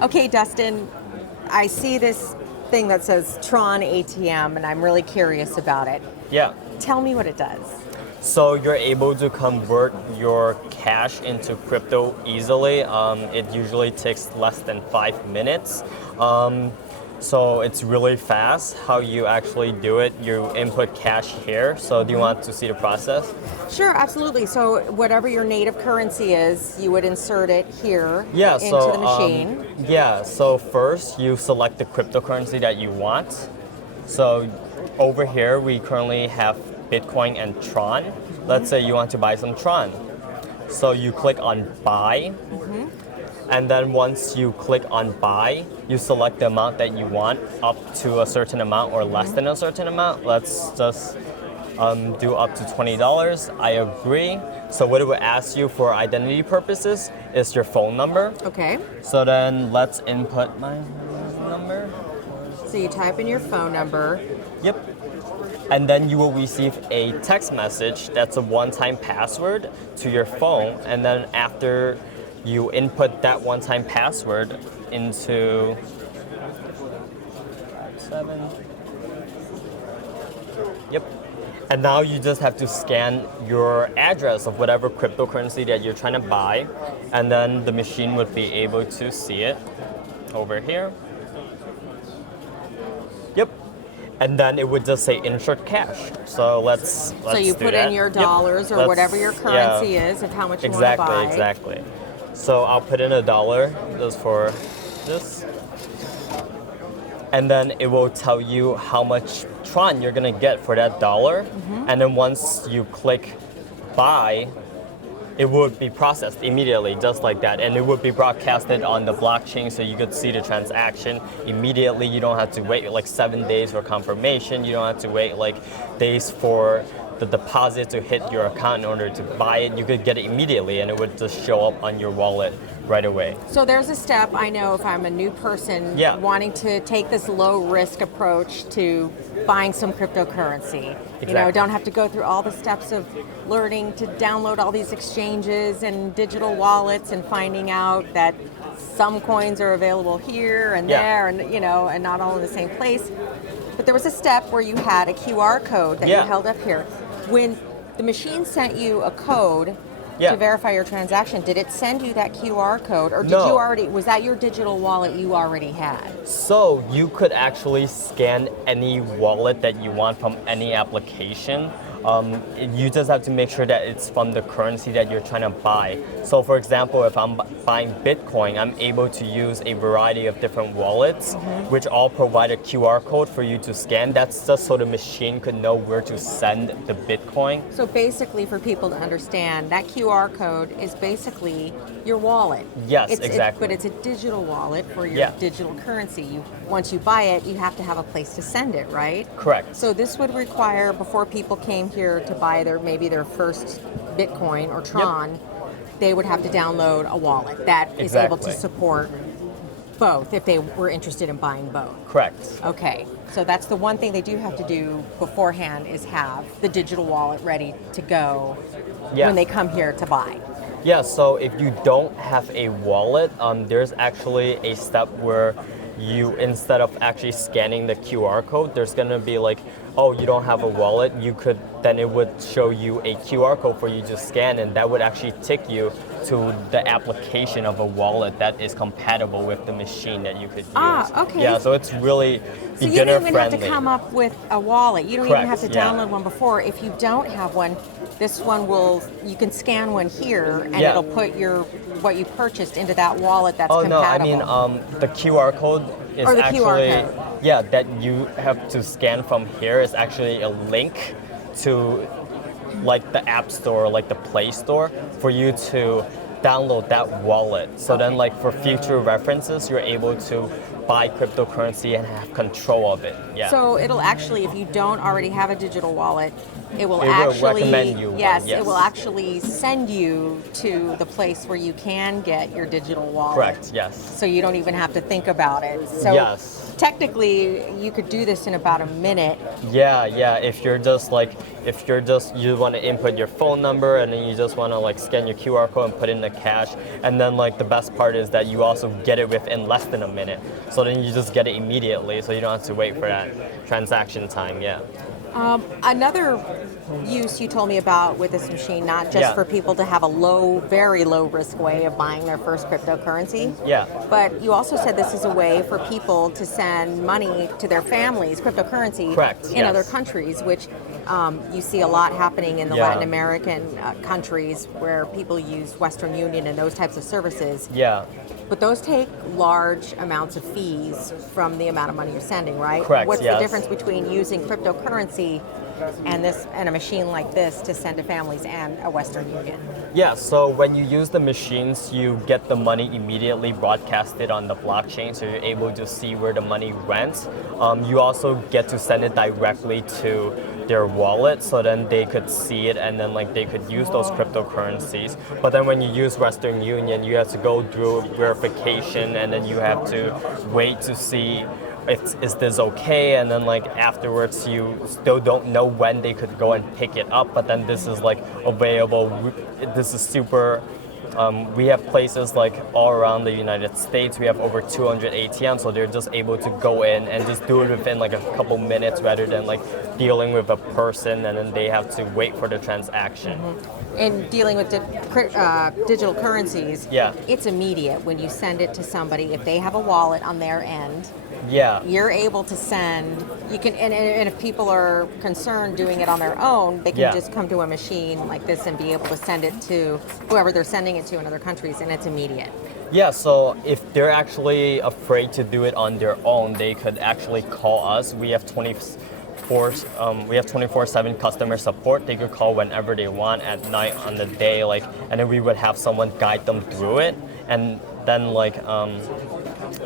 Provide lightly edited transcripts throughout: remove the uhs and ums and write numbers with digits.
Okay, Dustin, I see this thing that says Tron ATM, and I'm really curious about it. Yeah. Tell me what it does. So you're able to convert your cash into crypto easily. It usually takes less than 5 minutes. So it's really fast how you actually do it. You input cash here. So do you want to see the process? Sure, absolutely. So whatever your native currency is, you would insert it here Yeah, into so the machine. so first you select the cryptocurrency that you want. So over here we currently have Bitcoin and Tron. Let's say you want to buy some Tron. So you click on buy. And then once you click on buy, you select the amount that you want up to a certain amount or less than a certain amount. Let's just do up to $20. I agree. So what it would ask you for identity purposes is your phone number. Okay. So then let's input my number. So you type in your phone number. Yep. And then you will receive a text message that's a one-time password to your phone. And then after you input that one-time password into 7. Yep. And now you just have to scan your address of whatever cryptocurrency that you're trying to buy, and then the machine would be able to see it over here. Yep. And then it would just say insert cash. So let's So you do put that. in your Yep. dollars or whatever your currency is of how much you want to buy. Exactly. So I'll put in $1 just for this. And then it will tell you how much Tron you're gonna get for that dollar. And then once you click buy, it would be processed immediately, just like that. And it would be broadcasted on the blockchain so you could see the transaction immediately. You don't have to wait like 7 days for confirmation. You don't have to wait like days for the deposit to hit your account in order to buy it. You could get it immediately and it would just show up on your wallet right away. So there's a step I know if I'm a new person wanting to take this low risk approach to buying some cryptocurrency. Exactly. You know, don't have to go through all the steps of learning to download all these exchanges and digital wallets and finding out that some coins are available here and there and and not all in the same place. But there was a step where you had a QR code that you held up here. When the machine sent you a code to verify your transaction, did it send you that QR code, or did you already? Was that your digital wallet you already had? So you could actually scan any wallet that you want from any application. You just have to make sure that it's from the currency that you're trying to buy. So for example, if I'm buying Bitcoin, I'm able to use a variety of different wallets, which all provide a QR code for you to scan. That's just so the machine could know where to send the Bitcoin. So basically, for people to understand, that QR code is basically your wallet. Yes, exactly. But it's a digital wallet for your digital currency. Once you buy it, you have to have a place to send it, right? Correct. So this would require, before people came here to buy maybe their first Bitcoin or Tron, they would have to download a wallet that is able to support both if they were interested in buying both. Correct. Okay, so that's the one thing they do have to do beforehand is have the digital wallet ready to go when they come here to buy. Yeah, so if you don't have a wallet, there's actually a step where you, instead of actually scanning the QR code, there's gonna be like, oh, you don't have a wallet, then it would show you a QR code for you to scan, and that would actually take you to the application of a wallet that is compatible with the machine that you could use. Ah, okay. Yeah, so it's really beginner friendly. So you don't even have to come up with a wallet. You don't even have to download one before. If you don't have one, this one you can scan one here and it'll put what you purchased into that wallet that's compatible. I mean, the QR code is actually, that you have to scan from here is actually a link to like the App Store, like the Play Store, for you to download that wallet. So then like for future references, you're able to buy cryptocurrency and have control of it. Yeah. So it'll actually, if you don't already have a digital wallet, it will recommend you. Yes, it will actually send you to the place where you can get your digital wallet. Correct, yes. So you don't even have to think about it. So technically, you could do this in about a minute. Yeah. If you want to input your phone number and then you just want to like scan your QR code and put in the of cash. And then like the best part is that you also get it within less than a minute. So then you just get it immediately, so you don't have to wait for that transaction time. Yeah. Another use you told me about with this machine, not just Yeah. for people to have a low, very low risk way of buying their first cryptocurrency, Yeah. but you also said this is a way for people to send money to their families, cryptocurrency, Correct, in yes. other countries, which you see a lot happening in the Yeah. Latin American countries where people use Western Union and those types of services. Yeah. But those take large amounts of fees from the amount of money you're sending, right? Correct, What's yes. the difference between using cryptocurrency and a machine like this to send to families and a Western Union? Yeah, so when you use the machines, you get the money immediately broadcasted on the blockchain, so you're able to see where the money went. You also get to send it directly to their wallet, so then they could see it and then like they could use those cryptocurrencies. But then when you use Western Union, you have to go through verification and then you have to wait to see is this okay, and then like afterwards you still don't know when they could go and pick it up, but then this is like available. This is super. We have places like all around the United States. We have over 200 ATMs, so they're just able to go in and just do it within like a couple minutes rather than like dealing with a person and then they have to wait for the transaction. In dealing with digital currencies, Yeah. it's immediate when you send it to somebody. If they have a wallet on their end, Yeah. you're able to send. You can, and if people are concerned doing it on their own, they can Yeah. just come to a machine like this and be able to send it to whoever they're sending it to in other countries, and it's immediate. Yeah, so if they're actually afraid to do it on their own, they could actually call us. We have 24/7 customer support. They could call whenever they want at night, on the day, like, and then we would have someone guide them through it, and then like.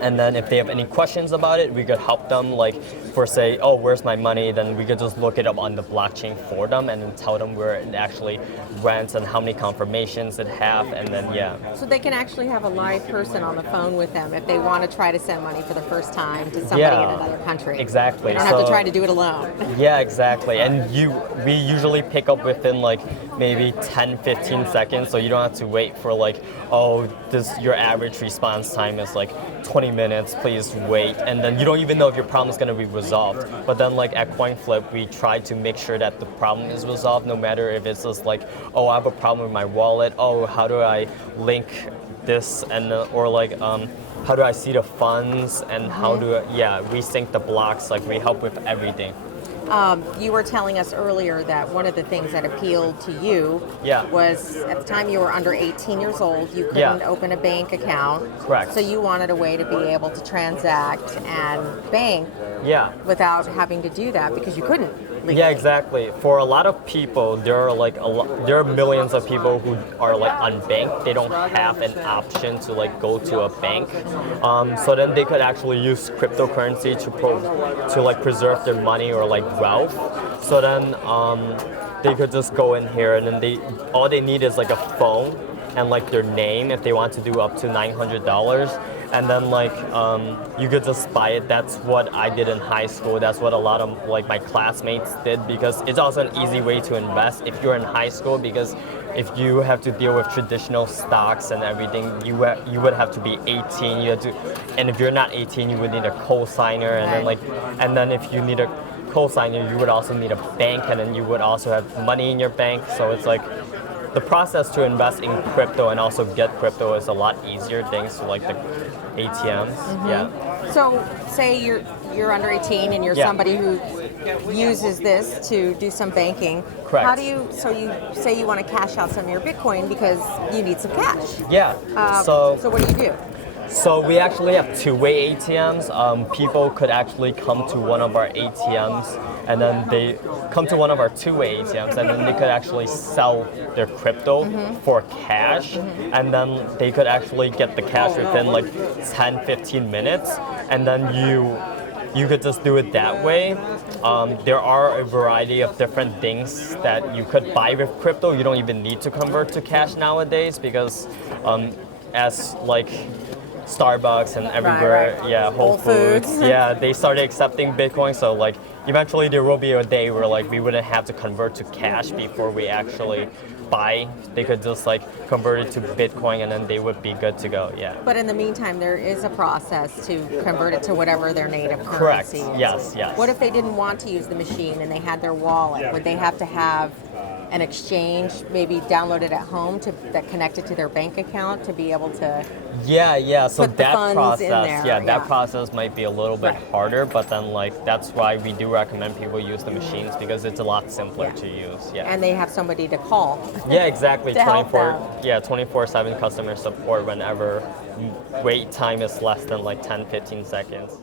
And then if they have any questions about it, we could help them, like for say, oh, where's my money? Then we could just look it up on the blockchain for them and then tell them where it actually went and how many confirmations it have, and then yeah. So they can actually have a live person on the phone with them if they want to try to send money for the first time to somebody Yeah, in another country. exactly. They don't have to So- try to do it alone. Yeah, exactly. And we usually pick up within like maybe 10, 15 seconds, so you don't have to wait for like, oh, your average response time is like 20 minutes, please wait. And then you don't even know if your problem is going to be resolved. But then like at CoinFlip, we try to make sure that the problem is resolved, no matter if it's just like, oh, I have a problem with my wallet, oh, how do I link this, and or like, how do I see the funds, and how do I, we sync the blocks, like we help with everything. You were telling us earlier that one of the things that appealed to you Yeah. was at the time you were under 18 years old, you couldn't Yeah. open a bank account. Correct. So you wanted a way to be able to transact and bank Yeah. without having to do that because you couldn't legally. Yeah, exactly. For a lot of people, there are like there are millions of people who are like unbanked. They don't have an option to like go to a bank. So then they could actually use cryptocurrency to like preserve their money or like wealth. So then they could just go in here and then all they need is like a phone and like their name if they want to do up to $900. And then like you could just buy it. That's what I did in high school. That's what a lot of like my classmates did, because it's also an easy way to invest if you're in high school, because if you have to deal with traditional stocks and everything, you would have to be 18. You have to, and if you're not 18, you would need a co-signer, and then if you need a co-signer, you would also need a bank, and then you would also have money in your bank. So it's like the process to invest in crypto and also get crypto is a lot easier thanks to like the ATMs. Yeah. So say you're under 18 and you're Yeah. somebody who uses this to do some banking. Correct. How do you, so you say you want to cash out some of your Bitcoin because you need some cash. Yeah. So what do you do? So we actually have two-way ATMs. People could actually come to one of our ATMs, and then they come to one of our two-way ATMs, and then they could actually sell their crypto for cash, and then they could actually get the cash within like 10, 15 minutes, and then you could just do it that way. There are a variety of different things that you could buy with crypto. You don't even need to convert to cash nowadays, because as like Starbucks and everywhere, Right. yeah, Whole Foods, yeah, they started accepting Bitcoin. So like eventually there will be a day where like we wouldn't have to convert to cash before we actually buy. They could just like convert it to Bitcoin and then they would be good to go. Yeah. But in the meantime, there is a process to convert it to whatever their native Correct. currency is. Yes. Yes. What if they didn't want to use the machine and they had their wallet? Would they have to have an exchange, maybe downloaded at home that connected to their bank account to be able to Yeah. So put the that funds process, in there, that yeah. process might be a little bit Right. harder, but then like that's why we do recommend people use the machines because it's a lot simpler Yeah. to use. Yeah. and they have somebody to call? Yeah, exactly. to help 24/7 customer support whenever wait time is less than like 10, 15 seconds.